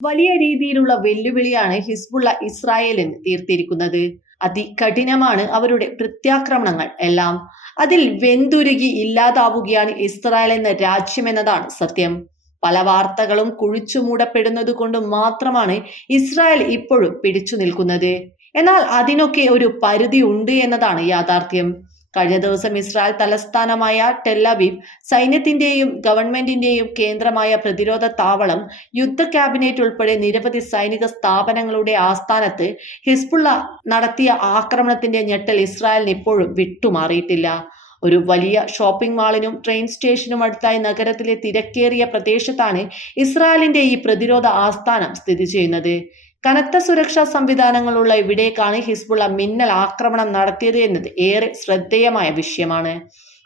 വലിയ രീതിയിലുള്ള വെല്ലുവിളിയാണ് ഹിസ്ബുള്ള ഇസ്രായേലിന് തീർത്തിരിക്കുന്നത്. അതികഠിനമാണ് അവരുടെ പ്രത്യാക്രമണങ്ങൾ എല്ലാം. അതിൽ വെന്തുരുകി ഇല്ലാതാവുകയാണ് ഇസ്രായേൽ എന്ന രാജ്യം എന്നതാണ് സത്യം. പല വാർത്തകളും കുഴിച്ചു മൂടപ്പെടുന്നത് കൊണ്ട് മാത്രമാണ് ഇസ്രായേൽ ഇപ്പോഴും പിടിച്ചു നിൽക്കുന്നത്. എന്നാൽ അതിനൊക്കെ ഒരു പരിധി ഉണ്ട് എന്നതാണ് യാഥാർത്ഥ്യം. കഴിഞ്ഞ ദിവസം ഇസ്രായേൽ തലസ്ഥാനമായ ടെല്ലവീവ് സൈന്യത്തിന്റെയും ഗവൺമെന്റിന്റെയും കേന്ദ്രമായ പ്രതിരോധ താവളം യുദ്ധ ക്യാബിനറ്റ് ഉൾപ്പെടെ നിരവധി സൈനിക സ്ഥാപനങ്ങളുടെ ആസ്ഥാനത്ത് ഹിസ്ബുള്ള നടത്തിയ ആക്രമണത്തിന്റെ ഞെട്ടൽ ഇസ്രായേലിന് ഇപ്പോഴും വിട്ടുമാറിയിട്ടില്ല. ഒരു വലിയ ഷോപ്പിംഗ് മാളിനും ട്രെയിൻ സ്റ്റേഷനും അടുത്തായി നഗരത്തിലെ തിരക്കേറിയ പ്രദേശത്താണ് ഇസ്രായേലിന്റെ ഈ പ്രതിരോധ ആസ്ഥാനം സ്ഥിതി ചെയ്യുന്നത്. കനത്ത സുരക്ഷാ സംവിധാനങ്ങളുള്ള ഇവിടേക്കാണ് ഹിസ്ബുള്ള മിന്നൽ ആക്രമണം നടത്തിയത് എന്നത് ഏറെ ശ്രദ്ധേയമായ വിഷയമാണ്.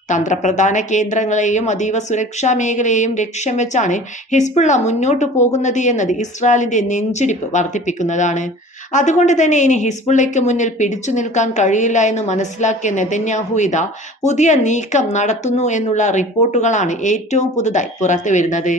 തന്ത്രപ്രധാന കേന്ദ്രങ്ങളെയും അതീവ സുരക്ഷാ മേഖലയെയും ലക്ഷ്യം വെച്ചാണ് ഹിസ്ബുള്ള മുന്നോട്ടു പോകുന്നത് എന്നത് ഇസ്രായേലിന്റെ നെഞ്ചിടിപ്പ് വർദ്ധിപ്പിക്കുന്നതാണ്. അതുകൊണ്ട് തന്നെ ഇനി ഹിസ്ബുള്ളയ്ക്ക് മുന്നിൽ പിടിച്ചു നിൽക്കാൻ കഴിയില്ല എന്ന് മനസ്സിലാക്കിയ നെതന്യാഹു ഇത പുതിയ നീക്കം നടത്തുന്നു എന്നുള്ള റിപ്പോർട്ടുകളാണ് ഏറ്റവും പുതുതായി പുറത്തു വരുന്നത്.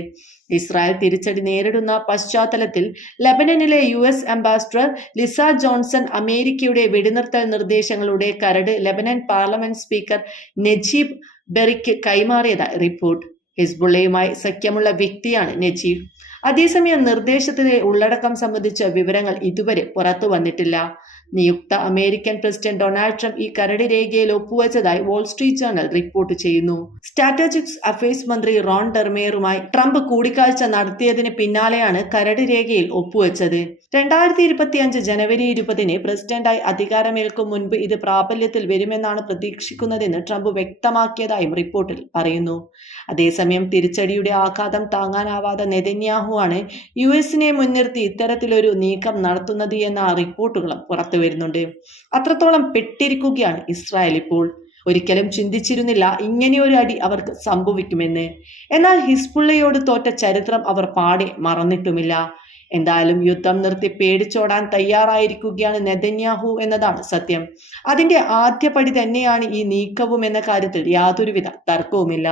ഇസ്രായേൽ തിരിച്ചടി നേരിടുന്ന പശ്ചാത്തലത്തിൽ ലബനനിലെ U S ambassador Lisa Johnson അമേരിക്കയുടെ വെടിനിർത്തൽ നിർദ്ദേശങ്ങളുടെ കരട് ലബനൻ പാർലമെന്റ് സ്പീക്കർ നജീബ് ബെറിക്ക് കൈമാറിയതായി റിപ്പോർട്ട്. ഹിസ്ബുള്ളയുമായി സഖ്യമുള്ള വ്യക്തിയാണ് നജീബ്. അതേസമയം നിർദ്ദേശത്തിലെ ഉള്ളടക്കം സംബന്ധിച്ച വിവരങ്ങൾ ഇതുവരെ പുറത്തു വന്നിട്ടില്ല. നിയുക്ത അമേരിക്കൻ പ്രസിഡന്റ് ഡൊണാൾഡ് ട്രംപ് ഈ കരട് രേഖയിൽ ഒപ്പുവെച്ചതായി വാൾസ്ട്രീറ്റ് ജേർണൽ റിപ്പോർട്ട് ചെയ്യുന്നു. സ്ട്രാറ്റജിക്സ് അഫയേഴ്സ് മന്ത്രി റോൺ ഡെർമേറുമായി ട്രംപ് കൂടിക്കാഴ്ച നടത്തിയതിന് പിന്നാലെയാണ് കരട് രേഖയിൽ ഒപ്പുവെച്ചത്. രണ്ടായിരത്തി ഇരുപത്തി അഞ്ച് ജനുവരി ഇരുപതിന് പ്രസിഡന്റായി അധികാരമേൽക്കും മുൻപ് ഇത് പ്രാബല്യത്തിൽ വരുമെന്നാണ് പ്രതീക്ഷിക്കുന്നതെന്ന് ട്രംപ് വ്യക്തമാക്കിയതായും റിപ്പോർട്ടിൽ പറയുന്നു. അതേസമയം തിരിച്ചടിയുടെ ആഘാതം താങ്ങാനാവാതെ നെതന്യാഹു ആണ് യു എസിനെ മുൻനിർത്തി ഇത്തരത്തിലൊരു നീക്കം നടത്തുന്നത് എന്ന റിപ്പോർട്ടുകളും പുറത്തു വരുന്നുണ്ട്. അത്രത്തോളം പെട്ടിരിക്കുകയാണ് ഇസ്രായേൽ ഇപ്പോൾ. ഒരിക്കലും ചിന്തിച്ചിരുന്നില്ല ഇങ്ങനെയൊരു അടി അവർക്ക് സംഭവിക്കുമെന്ന്. എന്നാൽ ഹിസ്ബുള്ളയോട് തോറ്റ ചരിത്രം അവർ പാടെ മറന്നിട്ടുമില്ല. എന്തായാലും യുദ്ധം നിർത്തി പേടിച്ചോടാൻ തയ്യാറായിരിക്കുകയാണ് നെതന്യാഹു എന്നതാണ് സത്യം. അതിന്റെ ആദ്യപടി തന്നെയാണ് ഈ നീക്കവും എന്ന കാര്യത്തിൽ യാതൊരുവിധ തർക്കവുമില്ല.